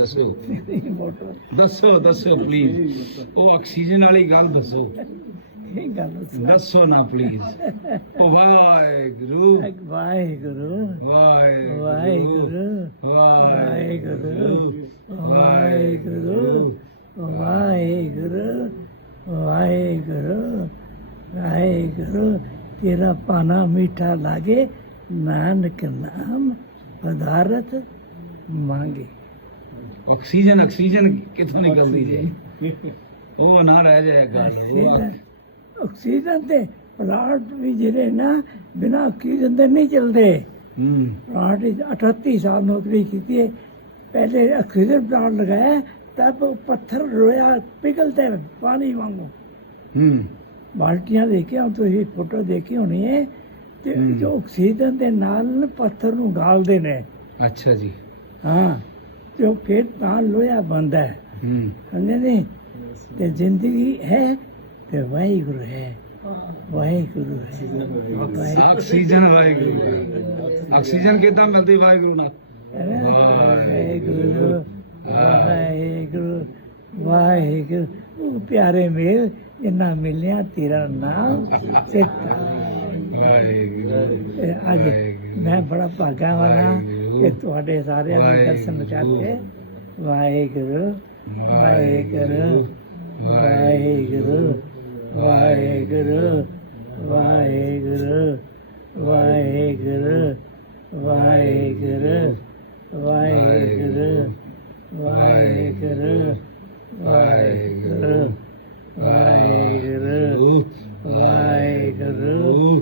ਦੱਸੋ। ਦੱਸੋ ਦੱਸੋ ਪਲੀਜ਼ ਉਹ ਆਕਸੀਜਨ ਵਾਲੀ ਗੱਲ ਦੱਸੋ। ਇਹ ਗੱਲ ਦੱਸੋ। ਨਾ ਪਲੀਜ਼ ਉਹ ਵਾਹਿਗੁਰੂ। ਵਾਹਿਗੁਰੂ। ਵਾਹਿਗੁਰੂ। ਵਾਹਿਗੁਰੂ। ਵਾਹਿਗੁਰੂ। ਵਾਹਿਗੁਰੂ। ਵਾਹਿਗੁਰੂ। ਵਾਹਿਗੁਰੂ। ਤੇਰਾ ਪਾਣਾ ਮਿੱਠਾ ਲਾਗੇ। ਨਾਨਕ ਨਾਮ ਪਦਾਰਥ ਮੰਗੇ। ਆਕਸੀਜਨ ਆਕਸੀਜਨ ਕਿੱਥੋਂ ਨਿਕਲਦੀ ਜੇ? ਉਹ ਨਾ ਰਹਿ ਜਾਏ ਗੱਲ ਆਕਸੀਜਨ ਤੇ ਪਲਾਂਟ ਵੀ ਜਿਹੜੇ ਨਾ ਬਿਨਾ ਆਕਸੀਜਨ ਦੇ ਨਹੀਂ ਚੱਲਦੇ। ਹੂੰ। ਪਲਾਂਟ ਵਿੱਚ 38 ਸਾਲ ਨੌਕਰੀ ਕੀਤੀ ਹੈ। ਪਹਿਲੇ ਆਕਸੀਜਨ ਪਲਾਂਟ ਲਗਾਇਆ ਪੱਥਰ ਰੋਇਆ ਪਿਘਲਤੇ ਪਾਣੀ ਵਾਂਗੂ। ਹੂੰ। ਬਾਲਟੀਆਂ ਦੇਖਿਆ ਤੁਸੀਂ ਫੋਟੋ ਦੇਖੀ ਹੋਣੀ ਹੈ ਤੇ। ਜੋ ਆਕਸੀਜਨ ਦੇ ਨਾਲ ਪੱਥਰ ਨੂੰ ਗਾਲਦੇ ਨੇ। ਅੱਛਾ ਜੀ। ਹਾਂ। ਉਹ ਫਿਰ ਤਾਂ ਲੋਹਾ ਬਣਦਾ ਹੈ। ਹੂੰ। ਸਮਝੇ ਨਹੀਂ ਤੇ ਜ਼ਿੰਦਗੀ ਹੈ ਤੇ ਵਾਹਿਗੁਰੂ ਹੈ। ਵਾਹਿਗੁਰੂ ਹੈ। ਆਕਸੀਜਨ ਵਾਹਿਗੁਰੂ ਆਕਸੀਜਨ ਕਿੱਦਾਂ ਮਿਲਦੀ ਵਾਹਿਗੁਰੂ ਨਾਲ? ਵਾਹਿਗੁਰੂ ਵਾਹਿਗੁਰੂ ਵਾਹਿਗੁਰੂ। ਪਿਆਰੇ ਮੇਲ ਜਿੰਨਾ ਮਿਲਿਆ ਤੇਰਾ ਨਾਮ ਚੇਤਾ। ਵਾਹਿਗੁਰੂ ਅੱਜ ਮੈਂ ਬੜਾ ਭਾਗਾ ਵਾਲਾ। ਇਹ ਤੁਹਾਡੇ ਸਾਰਿਆਂ ਦੇ ਦਰਸ਼ਨ ਕਰਕੇ ਵਾਹਿਗੁਰੂ ਵਾਹਿਗੁਰੂ ਵਾਹਿਗੁਰੂ ਵਾਹਿਗੁਰੂ ਵਾਹਿਗੁਰੂ ਵਾਹਿਗੁਰੂ ਵਾਹਿਗੁਰੂ ਵਾਹਿਗੁਰੂ ਵਾਹਿਗੁਰੂ ਵਾਹਿਗੁਰੂ ਵਾਹਿਗੁਰੂ ਵਾਹਿਗੁਰੂ ਵਾਹਿਗੁਰੂ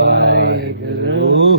ਵਾਹਿਗੁਰੂ